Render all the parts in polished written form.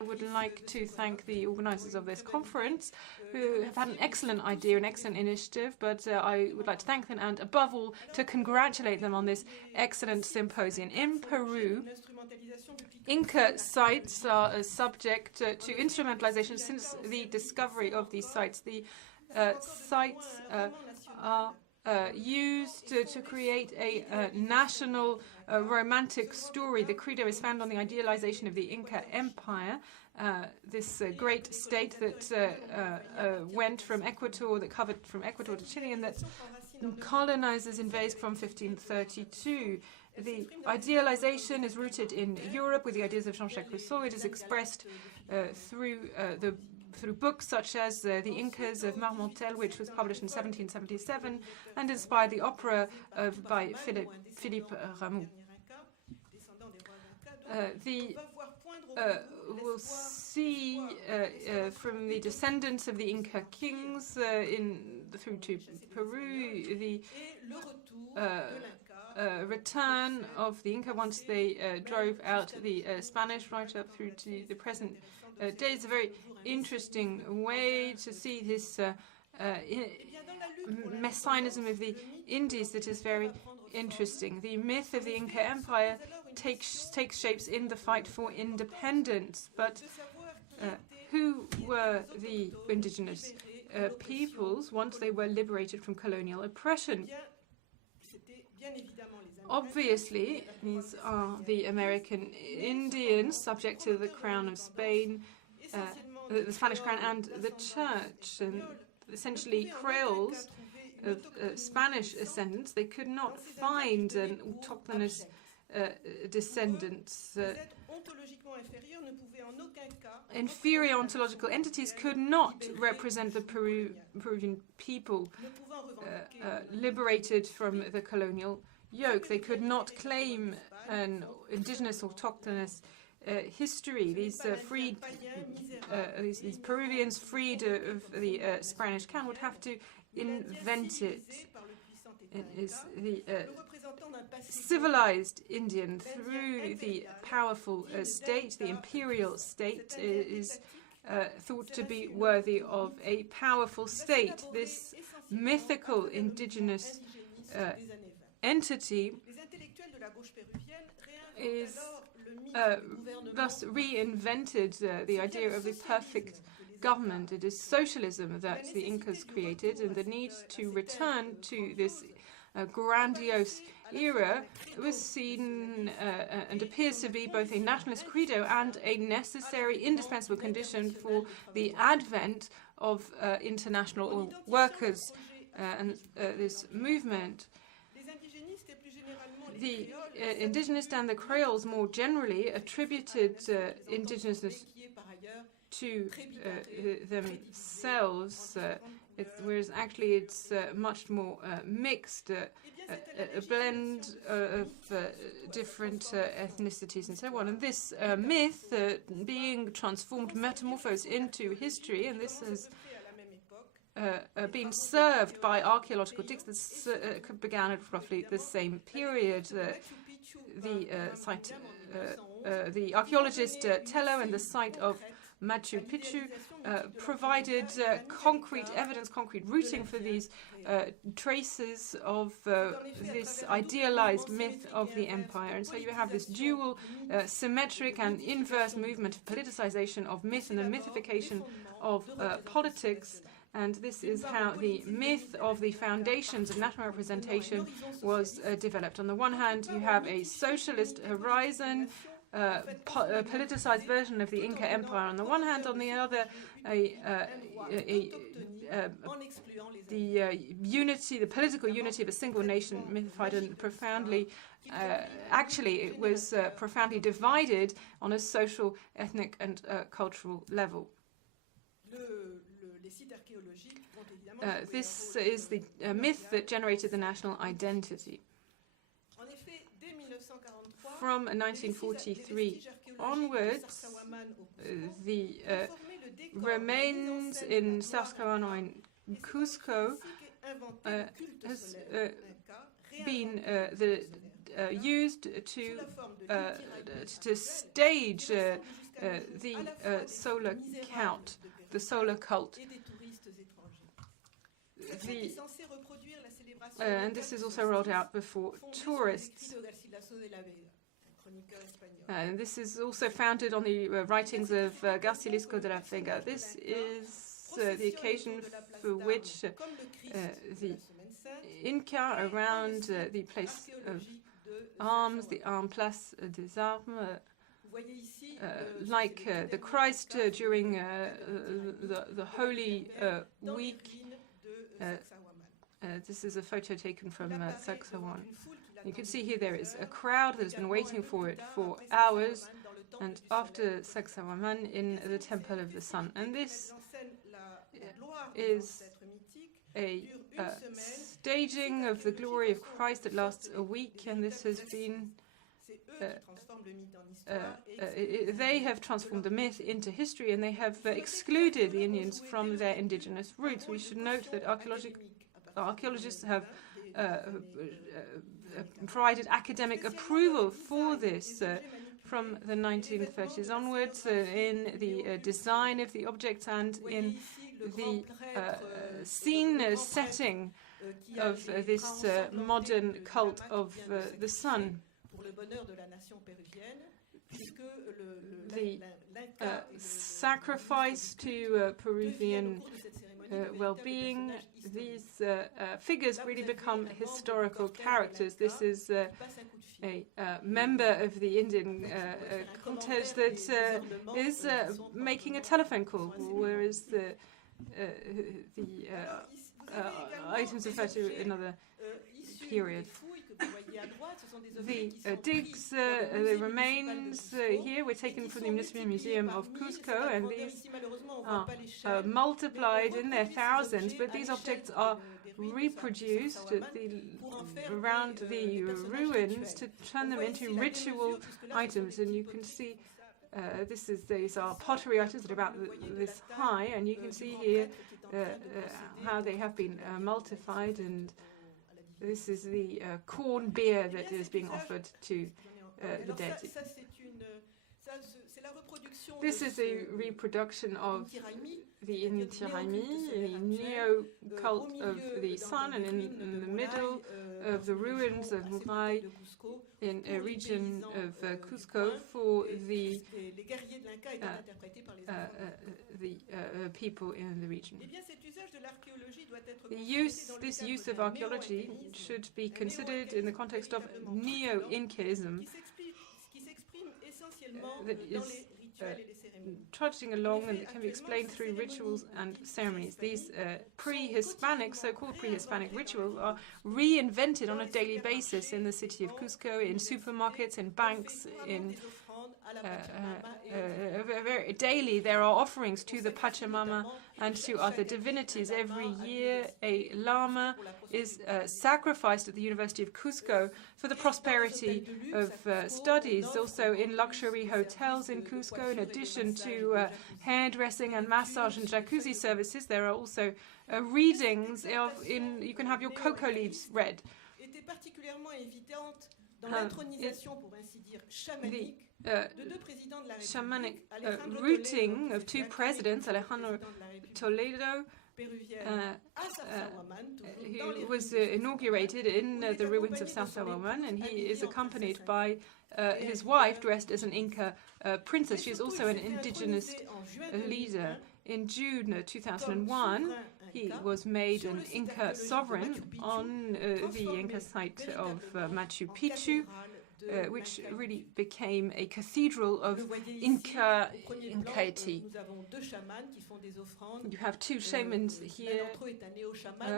I would like to thank the organizers of this conference, who have had an excellent idea, an excellent initiative, but I would like to thank them and, above all, to congratulate them on this excellent symposium. In Peru, Inca sites are subject to instrumentalization since the discovery of these sites. The sites are used to create a national romantic story. The credo is found on the idealization of the Inca Empire, this great state that went from Ecuador, that covered from Ecuador to Chile, and that colonizers invaded from 1532. The idealization is rooted in Europe with the ideas of Jean-Jacques Rousseau. It is expressed through books such as The Incas of Marmontel, which was published in 1777 and inspired the opera by Philippe Rameau. We'll see from the descendants of the Inca kings through to Peru, the return of the Inca once they drove out the Spanish right up through to the present day. Is a very interesting way to see this messianism of the Indies that is very interesting. The myth of the Inca Empire takes shapes in the fight for independence. But who were the indigenous peoples once they were liberated from colonial oppression? Obviously, these are the American Indians, subject to the crown of Spain, the Spanish crown, and the church, and essentially Creoles of Spanish ascendants. They could not find an autochthonous descendants. Inferior ontological entities could not represent the Peruvian people liberated from the colonial yoke. They could not claim an indigenous autochthonous history. These these Peruvians freed of the Spanish crown would have to invent it. It is the civilized Indian through the powerful state. The imperial state is thought to be worthy of a powerful state. This mythical indigenous entity is thus reinvented the idea of the perfect government. It is socialism that the Incas created, and the need to return to this grandiose era was seen and appears to be both a nationalist credo and a necessary, indispensable condition for the advent of international workers and this movement. The indigenists and the Creoles more generally attributed indigenousness to themselves, whereas actually it's much more mixed, a blend of different ethnicities and so on. And this myth being transformed, metamorphosed into history, and this has been served by archaeological digs that began at roughly the same period. The archaeologist Tello and the site of Machu Picchu provided concrete evidence, concrete rooting for these traces of this idealized myth of the empire. And so you have this dual, symmetric and inverse movement of politicization of myth and the mythification of politics. And this is how the myth of the foundations of national representation was developed. On the one hand, you have a socialist horizon, a politicized version of the Inca Empire on the one hand, on the other, the unity, the political unity of a single nation mythified and profoundly, actually it was profoundly divided on a social, ethnic and cultural level. This is the myth that generated the national identity. From 1943 onwards, the remains in South Carolina in Cusco has been used to stage the solar count, the solar cult. And this is also rolled out before tourists. And this is also founded on the writings of Garcilisco de la Vega. This is the occasion for which the Inca around the place of arms, the Place des Armes, like the Christ during the Holy Week. This is a photo taken from Sacsayhuaman. You can see here there is a crowd that has been waiting for it for hours, and after Sacsayhuaman in the Temple of the Sun. And this is a staging of the glory of Christ that lasts a week, and this has been they have transformed the myth into history, and they have excluded the Indians from their indigenous roots. We should note that archaeologists have provided academic approval for this from the 1930s onwards in the design of the objects and in the scene setting of this modern cult of the sun. The sacrifice to Peruvian well-being, these figures really become historical characters. This is a member of the Indian cortege that is making a telephone call, whereas the items refer to another period. The digs, the remains here were taken from the Municipal Museum of Cusco, and these are multiplied in their thousands, but these objects are reproduced around the ruins to turn them into ritual items. And you can see these are pottery items that are about this high, and you can see here how they have been multiplied, and this is the corn beer that is being offered to the dead. This is a reproduction of the Inti Raymi, the neo-cult of the sun, and in the middle of the ruins of Muray in a region of Cusco for the people in the region. This use of archaeology should be considered in the context of neo-Incaism that is trudging along, and it can be explained through rituals and ceremonies. These pre-Hispanic, so-called pre-Hispanic rituals are reinvented on a daily basis in the city of Cusco, in supermarkets, in banks, in daily there are offerings to the Pachamama and to other divinities. Every year a llama is sacrificed at the University of Cusco for the prosperity of studies. Also in luxury hotels in Cusco, in addition to hairdressing and massage and jacuzzi services, there are also readings you can have your cocoa leaves read. The shamanic routing of two presidents, Alejandro Toledo, who was inaugurated in the ruins of Sacsayhuaman, and he is accompanied by his wife dressed as an Inca princess. She is also an indigenous leader. In June 2001, he was made an Inca sovereign on the Inca site of Machu Picchu, which really became a cathedral of Incaity. You have two shamans here.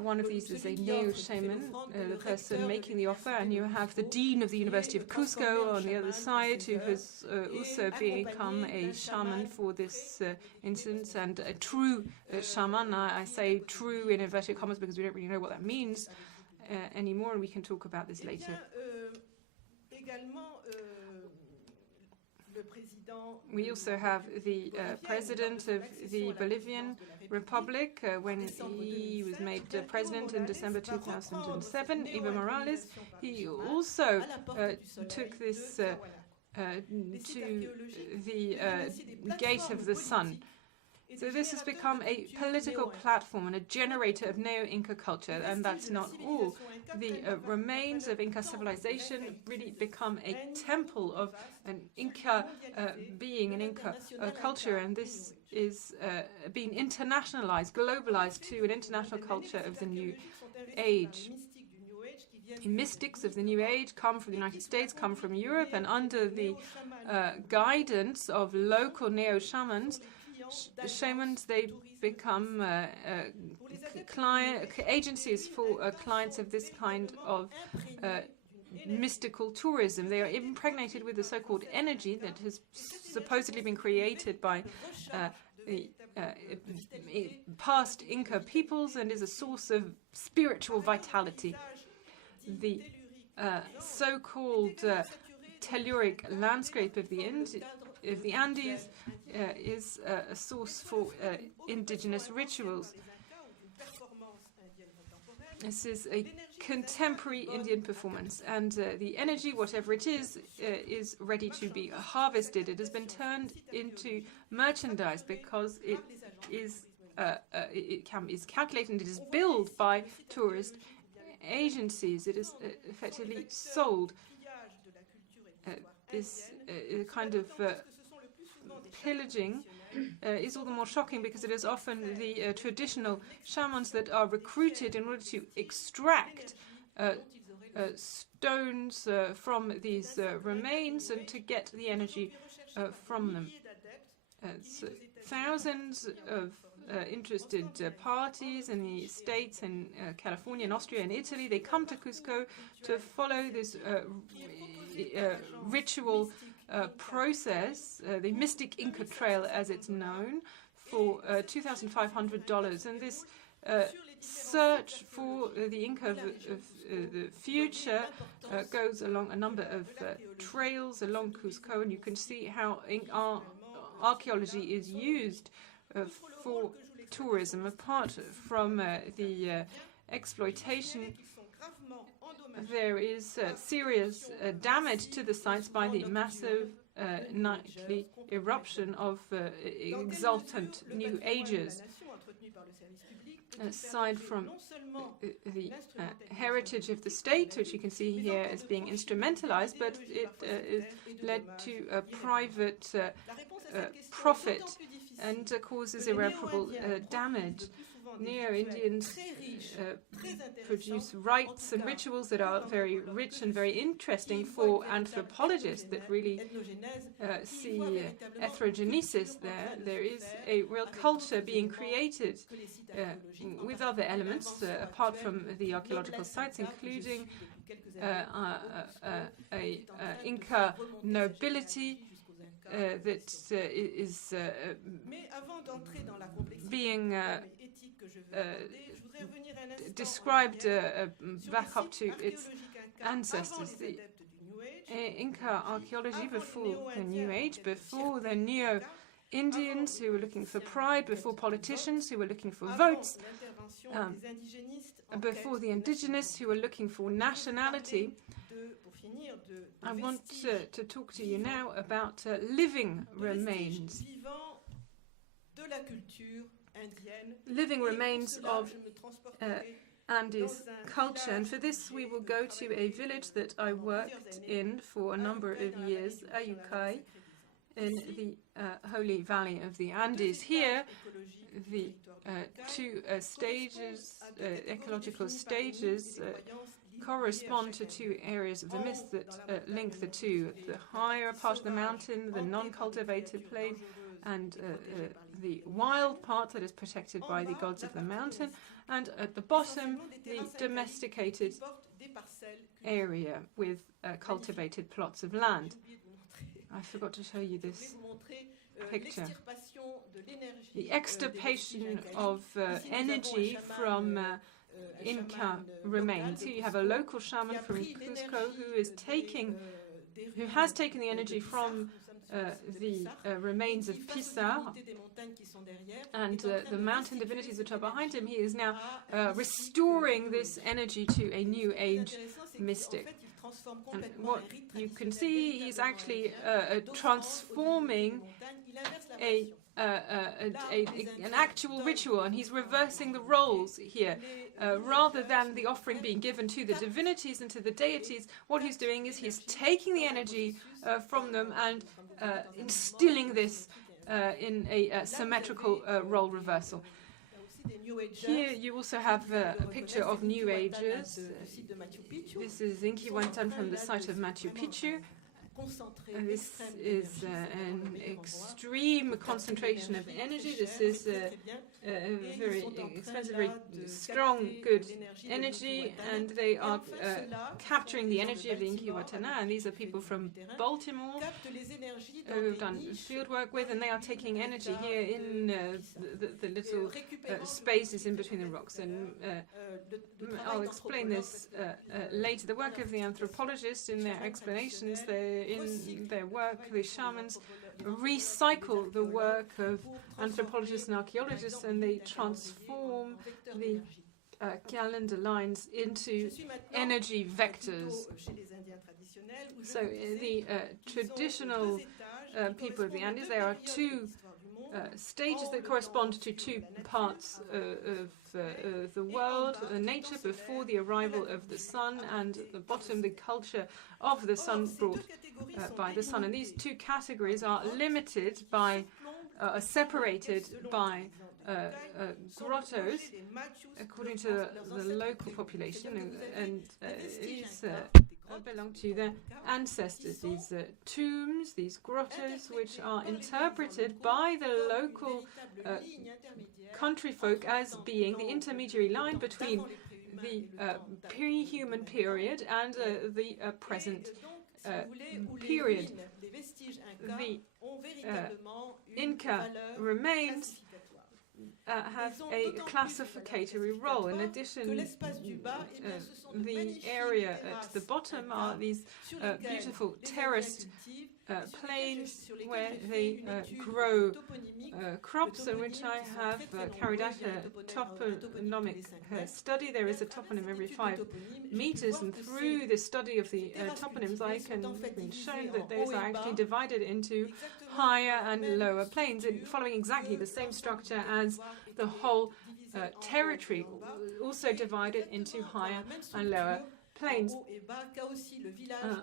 One of these is a neo-shaman, the person making the offer, and you have the dean of the University of Cusco on the other side, who has also become a shaman for this instance, and a true shaman. I say true in inverted commas because we don't really know what that means anymore, and we can talk about this later. We also have the president of the Bolivian Republic when he was made president in December 2007, Evo Morales. He also took this to the Gate of the Sun. So this has become a political platform and a generator of neo-Inca culture, and that's not all. The remains of Inca civilization really become a temple of an Inca being, an Inca culture, and this is being internationalized, globalized to an international culture of the New Age. The mystics of the New Age come from the United States, come from Europe, and under the guidance of local neo-shamans, they become agencies for clients of this kind of mystical tourism. They are impregnated with the so-called energy that has supposedly been created by the past Inca peoples and is a source of spiritual vitality. The so-called telluric landscape of the Andes is a source for indigenous rituals. This is a contemporary Indian performance, and the energy, whatever it is ready to be harvested. It has been turned into merchandise because it is calculated and it is billed by tourist agencies. It is effectively sold. This kind of pillaging is all the more shocking because it is often the traditional shamans that are recruited in order to extract stones from these remains and to get the energy from them. So thousands of interested parties in the States and California and Austria and Italy, they come to Cusco to follow this ritual process, the mystic Inca Trail as it's known, for $2,500. And this search for the Inca of the future goes along a number of trails along Cusco, and you can see how archaeology is used for tourism. Apart from the exploitation, there is serious damage to the sites by the massive nightly eruption of exultant New Agers. Aside from the heritage of the state, which you can see here as being instrumentalized, but it led to a private profit and causes irreparable damage. Neo-Indians produce rites and rituals that are very rich and very interesting for anthropologists that really see heterogenesis there. There is a real culture being created with other elements apart from the archaeological sites, including Inca nobility that is being described back up to its ancestors. The Inca archaeology before the New Age, before the Neo-Indians who were looking for pride, before politicians who were looking for votes, before the indigenous who were looking for nationality. I want to talk to you now about living remains. Living remains of Andes culture, and for this we will go to a village that I worked in for a number of years, Ayucay, in the Holy Valley of the Andes. Here, the two stages, ecological stages, correspond to two areas of the myth that link the two. The higher part of the mountain, the non-cultivated plain, and the wild part that is protected by the gods of the mountain, and at the bottom, the domesticated area with cultivated plots of land. I forgot to show you this picture. The extirpation of energy from Inca remains. Here you have a local shaman from Cusco who has taken the energy from the remains of Pisa and the mountain divinities which are behind him. He is now restoring this energy to a New Age mystic. And what you can see, he's actually transforming an actual ritual, and he's reversing the roles here. Rather than the offering being given to the divinities and to the deities, what he's doing is he's taking the energy from them and instilling this in a symmetrical role reversal. Here you also have a picture of New Agers. This is Inca from the site of Machu Picchu. This is an extreme concentration of energy. This is a very expensive, very strong, good energy, and they are capturing the energy of the Inca, and these are people from Baltimore who've done field work with, and they are taking energy here in the little spaces in between the rocks. And I'll explain this later. The work of the anthropologists in their explanations, in their work, the shamans recycle the work of anthropologists and archaeologists, and they transform the calendar lines into energy vectors. So the traditional people of the Andes, there are two stages that correspond to two parts of the world: nature before the arrival of the sun, and at the bottom the culture of the sun brought by the sun. And these two categories are limited by, separated by grottos according to the local population, and these belong to their ancestors. These tombs, these grottos, which are interpreted by the local country folk as being the intermediary line between the pre-human period and the present period. The Inca remains have a classificatory role. In addition, the area at the bottom are these beautiful terraced plains where they grow crops, in which I have carried out a toponymic study. There is a toponym every 5 meters, and through the study of the toponyms, I can show that those are actually divided into higher and lower plains, following exactly the same structure as the whole territory, also divided into higher and lower plains.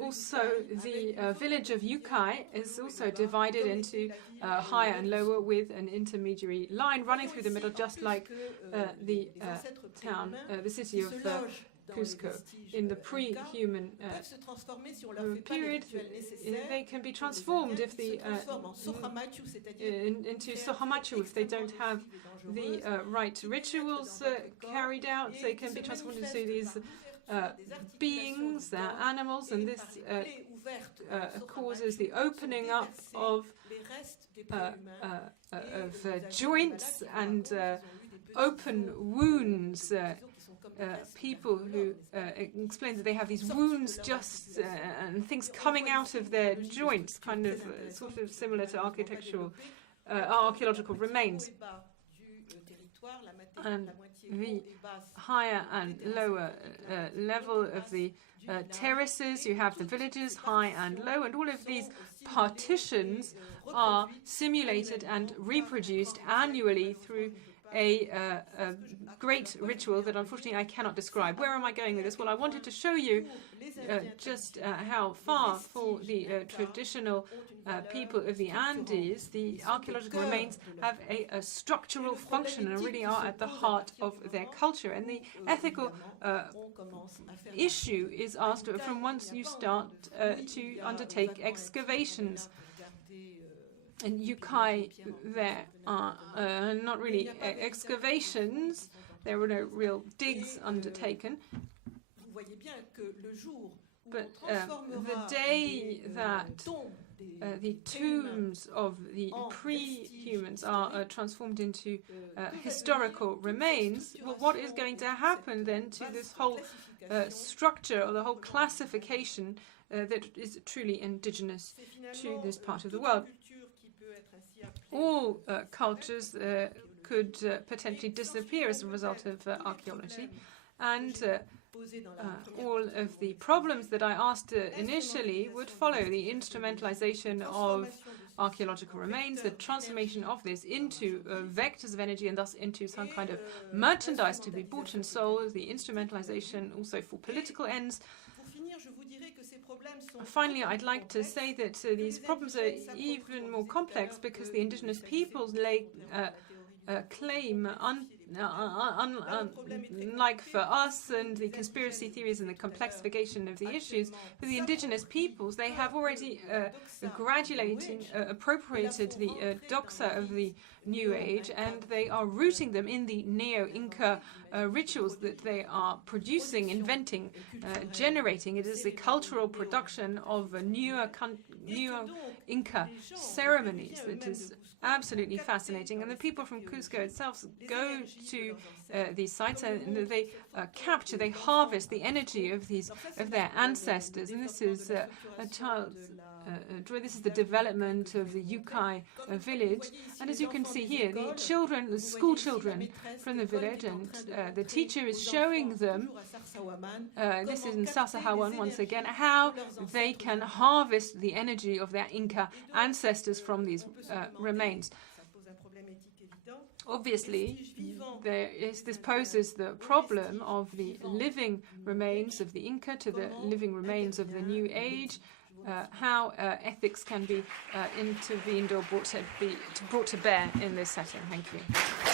Also, the village of Yucay is also divided into higher and lower, with an intermediary line running through the middle, just like the town, the city of Cusco. In the pre-human period, they can be transformed if the into Sohamachu if they don't have the right rituals carried out. They can be transformed into these beings, animals, and this causes the opening up of joints and open wounds. People who explain that they have these wounds just and things coming out of their joints, kind of sort of similar to archaeological remains. And the higher and lower level of the terraces, you have the villages, high and low, and all of these partitions are simulated and reproduced annually through a great ritual that unfortunately I cannot describe. Where am I going with this? Well, I wanted to show you just how far for the traditional people of the Andes, the archaeological remains have a structural function and really are at the heart of their culture. And the ethical issue is asked from once you start to undertake excavations. In Yucay, there are not really excavations, there were no real digs undertaken. But the day that the tombs of the pre-humans are transformed into historical remains, well, what is going to happen then to this whole structure or the whole classification that is truly indigenous to this part of the world. All cultures could potentially disappear as a result of archaeology, and all of the problems that I asked initially would follow: the instrumentalization of archaeological remains, the transformation of this into vectors of energy and thus into some kind of merchandise to be bought and sold, the instrumentalization also for political ends. Finally, I'd like to say that these problems are even more complex because the indigenous peoples claim, unlike for us and the conspiracy theories and the complexification of the issues, for the indigenous peoples, they have already appropriated the doxa of the New Age, and they are rooting them in the Neo-Inca rituals that they are producing, inventing, generating. It is the cultural production of newer Inca ceremonies that is absolutely fascinating. And the people from Cusco itself go to these sites and they capture, they harvest the energy of their ancestors. And this is a child's this is the development of the Yukai village, and as you can see here, the school children from the village, and the teacher is showing them, this is in Sasahawan once again, how they can harvest the energy of their Inca ancestors from these remains. Obviously, this poses the problem of the living remains of the Inca to the living remains of the New Age, how ethics can be intervened or brought to bear in this setting. Thank you.